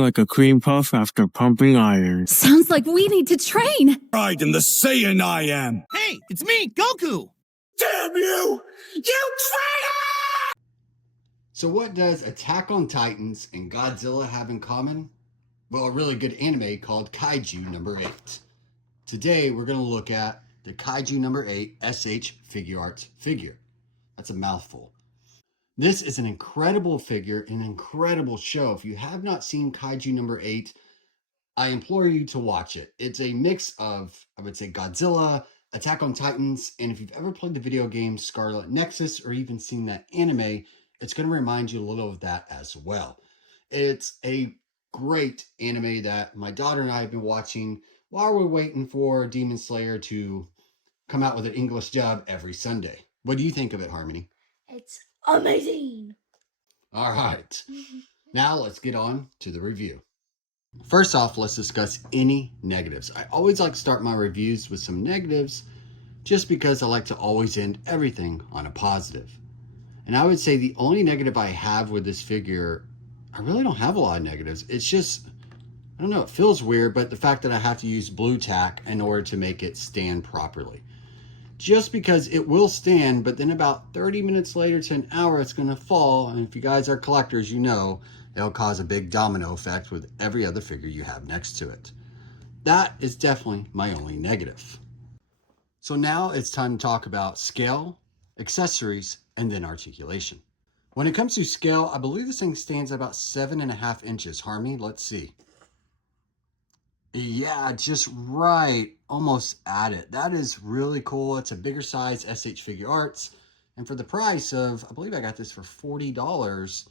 like a cream puff after pumping iron. Sounds like we need to train. Right in the Saiyan I am. Hey, it's me, Goku! Damn you! You traitor! So what does Attack on Titans and Godzilla have in common? Well, a really good anime called Kaiju number 8. Today, we're going to look at the Kaiju number 8 S.H Figuarts figure. That's a mouthful. This is an incredible figure, an incredible show. If you have not seen Kaiju number 8, I implore you to watch it. It's a mix of, I would say, Godzilla, Attack on Titans, and if you've ever played the video game Scarlet Nexus or even seen that anime, it's going to remind you a little of that as well. It's a great anime that my daughter and I have been watching while we're waiting for Demon Slayer to come out with an English dub every Sunday. What do you think of it, Harmony? It's amazing. All right. Now let's get on to the review. First off, let's discuss any negatives. I always like to start my reviews with some negatives just because I like to always end everything on a positive. And I would say the only negative I have with this figure, I really don't have a lot of negatives. It's just, I don't know, it feels weird, but the fact that I have to use blue tack in order to make it stand properly. Just because it will stand, but then about 30 minutes later to an hour, it's going to fall. And if you guys are collectors, you know it'll cause a big domino effect with every other figure you have next to it. That is definitely my only negative. So now it's time to talk about scale, accessories, and then articulation. When it comes to scale, I believe this thing stands about 7.5 inches. Harmony, let's see. Yeah, just right, almost at it. That is really cool. It's a bigger size S.H Figuarts. And for the price of, I believe I got this for $40,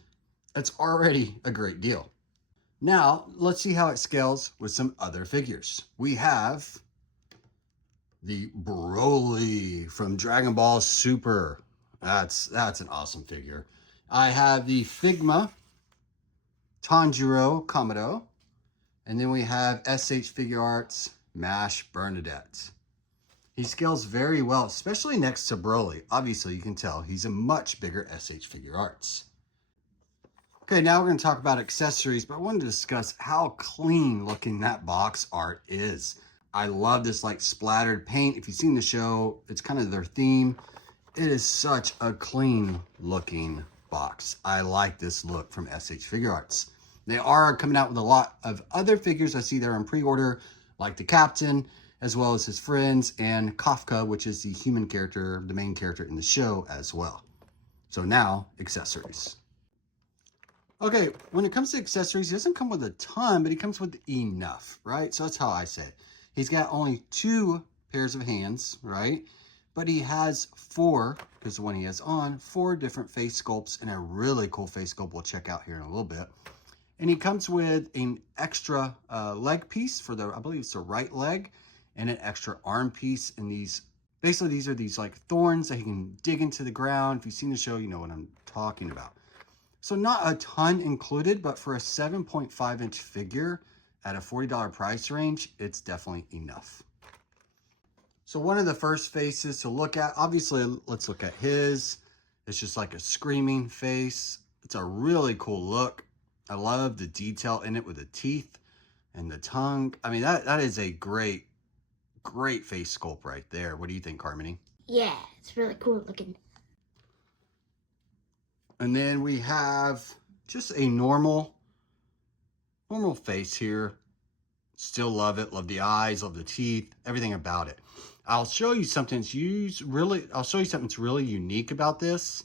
it's already a great deal. Now, let's see how it scales with some other figures. We have the Broly from Dragon Ball Super. That's an awesome figure. I have the Figma Tanjiro Kamado. And then we have S.H Figuarts Mash Bernadette. He scales very well, especially next to Broly. Obviously, you can tell he's a much bigger S.H Figuarts. Okay, now we're going to talk about accessories, but I wanted to discuss how clean looking that box art is. I love this like splattered paint. If you've seen the show, it's kind of their theme. It is such a clean looking box. I like this look from S.H Figuarts. They are coming out with a lot of other figures I see there on pre-order, like the Captain, as well as his friends, and Kafka, which is the human character, the main character in the show as well. So now, accessories. Okay, when it comes to accessories, he doesn't come with a ton, but he comes with enough, right? So that's how I say it. He's got only 2 pairs of hands, right? But he has 4, because the one he has on, 4 different face sculpts, and a really cool face sculpt we'll check out here in a little bit. And he comes with an extra leg piece for the, I believe it's the right leg, and an extra arm piece. And these, basically these are these like thorns that he can dig into the ground. If you've seen the show, you know what I'm talking about. So not a ton included, but for a 7.5 inch figure at a $40 price range, it's definitely enough. So one of the first faces to look at, obviously, let's look at his. It's just like a screaming face. It's a really cool look. I love the detail in it with the teeth and the tongue. I mean, that is a great face sculpt right there. What do you think, Harmony? Yeah, it's really cool looking. And then we have just a normal face here. Still love it. Love the eyes, love the teeth, everything about it. I'll show you something that's really unique about this.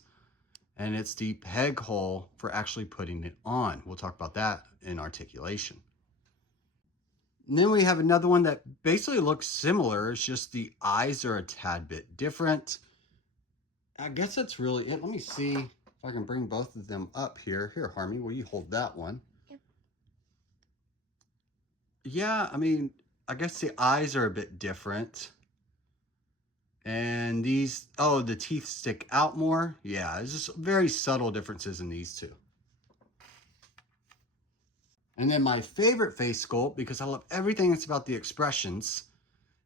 And it's the peg hole for actually putting it on. We'll talk about that in articulation. And then we have another one that basically looks similar. It's just the eyes are a tad bit different. I guess that's really it. Let me see if I can bring both of them up here. Here, Harmony, will you hold that one? Yep. Yeah, I mean, I guess the eyes are a bit different. And these, oh, the teeth stick out more. Yeah, there's just very subtle differences in these two. And then my favorite face sculpt, because I love everything that's about the expressions,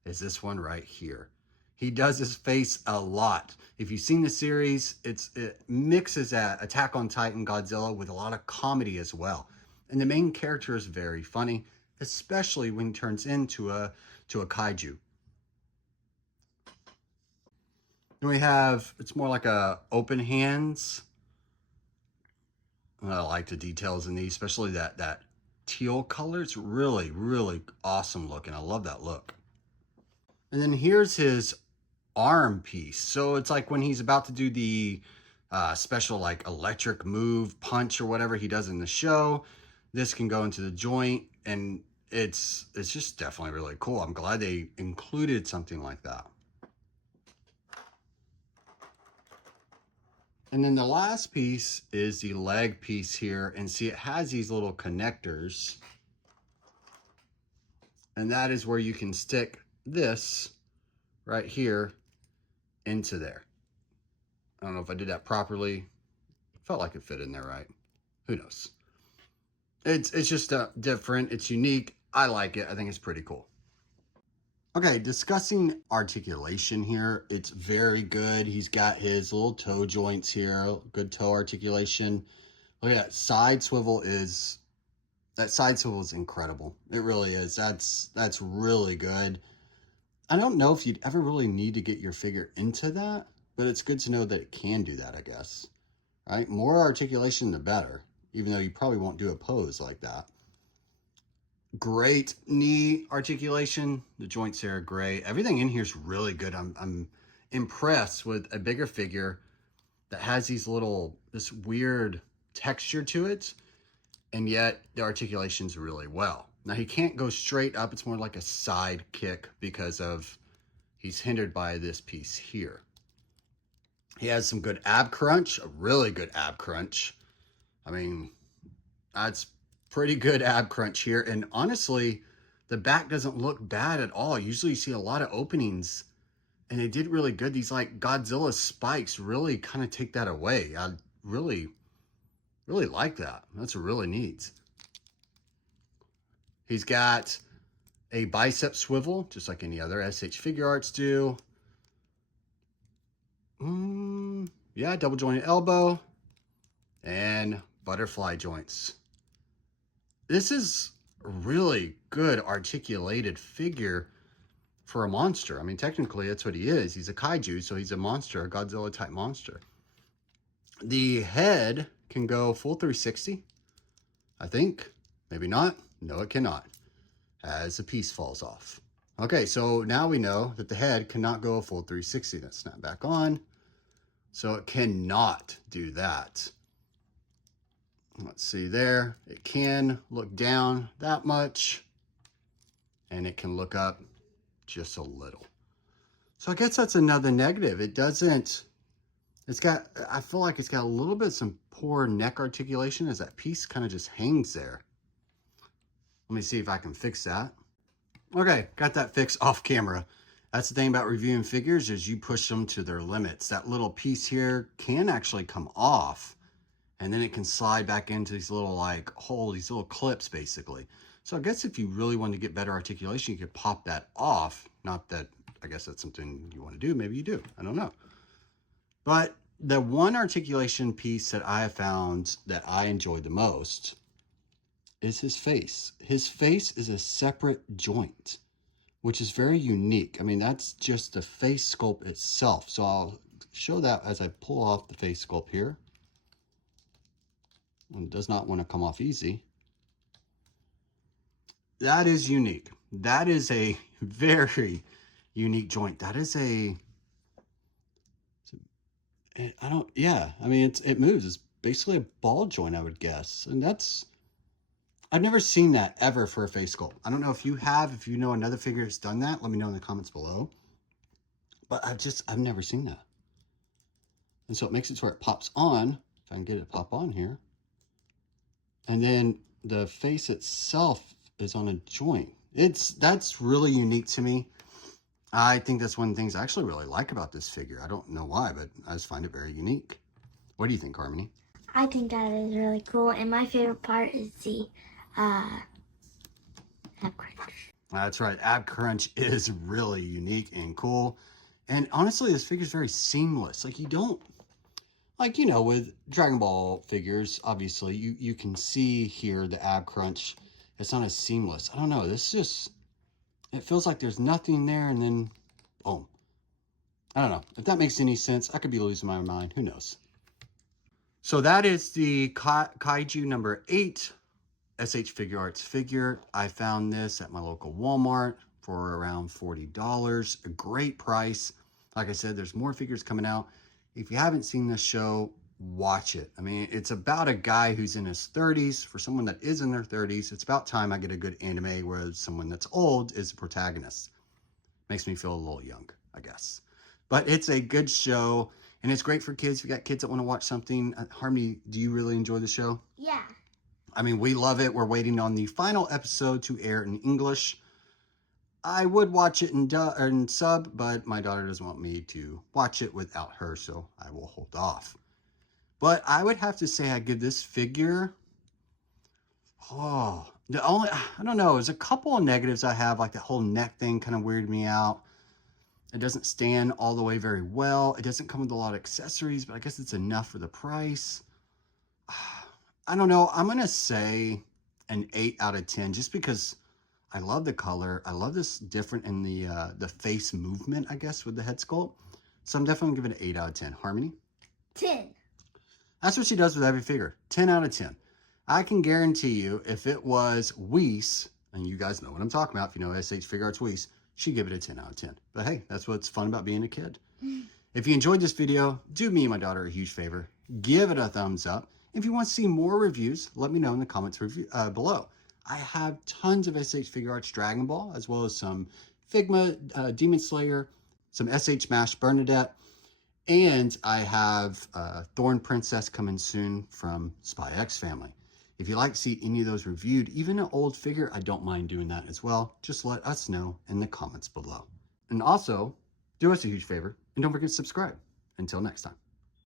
is this one right here. He does his face a lot. If you've seen the series, it mixes that Attack on Titan Godzilla with a lot of comedy as well. And the main character is very funny, especially when he turns into a kaiju. Then we have, it's more like a open hands. I like the details in these, especially that teal color. It's really, really awesome looking. I love that look. And then here's his arm piece. So it's like when he's about to do the special like electric move punch or whatever he does in the show, this can go into the joint, and it's just definitely really cool. I'm glad they included something like that. And then the last piece is the leg piece here, and see, it has these little connectors, and that is where you can stick this right here into there. I don't know if I did that properly. Felt like it fit in there right. Who knows? It's just different. It's unique. I like it. I think it's pretty cool. Okay, discussing articulation here. It's very good. He's got his little toe joints here. Good toe articulation. Look at that side swivel is incredible. It really is. That's really good. I don't know if you'd ever really need to get your figure into that, but it's good to know that it can do that, I guess. Right? More articulation, the better, even though you probably won't do a pose like that. Great knee articulation. The joints here are great. Everything in here is really good. I'm impressed with a bigger figure that has this weird texture to it, and yet the articulation's really well. Now he can't go straight up. It's more like a side kick because he's hindered by this piece here. He has some good ab crunch, a really good ab crunch. I mean, that's pretty good ab crunch here. And honestly, the back doesn't look bad at all. Usually you see a lot of openings, and they did really good. These like Godzilla spikes really kind of take that away. I really, really like that. That's really neat. He's got a bicep swivel, just like any other S.H Figuarts do. Yeah, double jointed elbow and butterfly joints. This is a really good articulated figure for a monster. I mean, technically that's what he is. He's a kaiju, so he's a monster, a Godzilla type monster. The head can go full 360, I think. Maybe not. No, it cannot, as a piece falls off. Okay, so now we know that the head cannot go a full 360. Let's snap back on. So it cannot do that. Let's see there. It can look down that much, and it can look up just a little. So I guess that's another negative. I feel like it's got a little bit some poor neck articulation as that piece kind of just hangs there. Let me see if I can fix that. Okay, got that fixed off camera. That's the thing about reviewing figures, is you push them to their limits. That little piece here can actually come off, and then it can slide back into these little these little clips basically. So I guess if you really want to get better articulation, you could pop that off. Not that, I guess that's something you want to do. Maybe you do. I don't know. But the one articulation piece that I have found that I enjoy the most is his face. His face is a separate joint, which is very unique. I mean, that's just the face sculpt itself. So I'll show that as I pull off the face sculpt here. It does not want to come off easy. That is unique. That is a very unique joint. That is I mean, it moves. It's basically a ball joint, I would guess. And I've never seen that ever for a face sculpt. I don't know if you have. If you know another figure that's done that, let me know in the comments below. But I've never seen that. And so it makes it so it pops on. If I can get it to pop on here. And then the face itself is on a joint. That's really unique to me. I think that's one of the things I actually really like about this figure. I don't know why, but I just find it very unique. What do you think, Harmony? I think that is really cool, and my favorite part is the ab crunch. That's right. Ab crunch is really unique and cool. And honestly, this figure is very seamless. Like, you don't Like, you know, with Dragon Ball figures, obviously, you can see here the ab crunch. It's not as seamless. I don't know. This just, it feels like there's nothing there and then, boom. I don't know. If that makes any sense, I could be losing my mind. Who knows? So that is the Kaiju number 8 S.H Figuarts figure. I found this at my local Walmart for around $40. A great price. Like I said, there's more figures coming out. If you haven't seen this show, watch it. I mean, it's about a guy who's in his 30s. For someone that is in their 30s, it's about time I get a good anime where someone that's old is the protagonist. Makes me feel a little young, I guess. But it's a good show, and it's great for kids. If you got kids that want to watch something. Harmony, do you really enjoy the show? Yeah. I mean, we love it. We're waiting on the final episode to air in English. I would watch it in sub, but my daughter doesn't want me to watch it without her, so I will hold off. But I would have to say I give this figure, I don't know, there's a couple of negatives I have, like that whole neck thing kind of weirded me out. It doesn't stand all the way very well. It doesn't come with a lot of accessories, but I guess it's enough for the price. I don't know. I'm going to say an 8 out of 10 just because I love the color. I love this different in the face movement, I guess, with the head sculpt. So I'm definitely going to give it an 8 out of 10. Harmony? 10. That's what she does with every figure. 10 out of 10. I can guarantee you if it was Weiss, and you guys know what I'm talking about, if you know S.H Figuarts Weiss, she'd give it a 10 out of 10. But hey, that's what's fun about being a kid. If you enjoyed this video, do me and my daughter a huge favor. Give it a thumbs up. If you want to see more reviews, let me know in the comments below. I have tons of S.H Figuarts Dragon Ball, as well as some Figma Demon Slayer, some S.H Mash Bernadette, and I have Thorn Princess coming soon from Spy X Family. If you'd like to see any of those reviewed, even an old figure, I don't mind doing that as well. Just let us know in the comments below. And also, do us a huge favor, and don't forget to subscribe. Until next time.